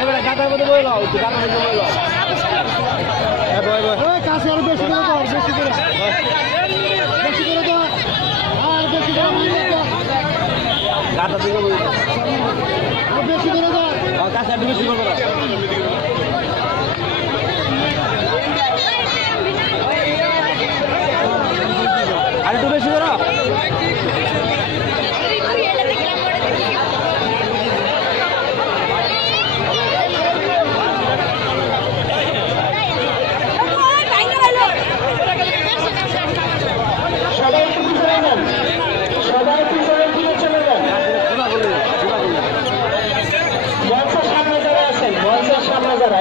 এবারে গাদার মধ্যে বই লাও, তুই গাদার মধ্যে বই লাও। হ্যাঁ বই বই। ওই কাছে আরো বেশি করে দাও, বেশি করে। বেশি করে দাও। আর বেশি করে দাও। গাদার দিকে বই। আর বেশি করে দাও। ও কাছে একটু বেশি করে দাও। আর একটু বেশি করো। মঞ্চের সামনে যারা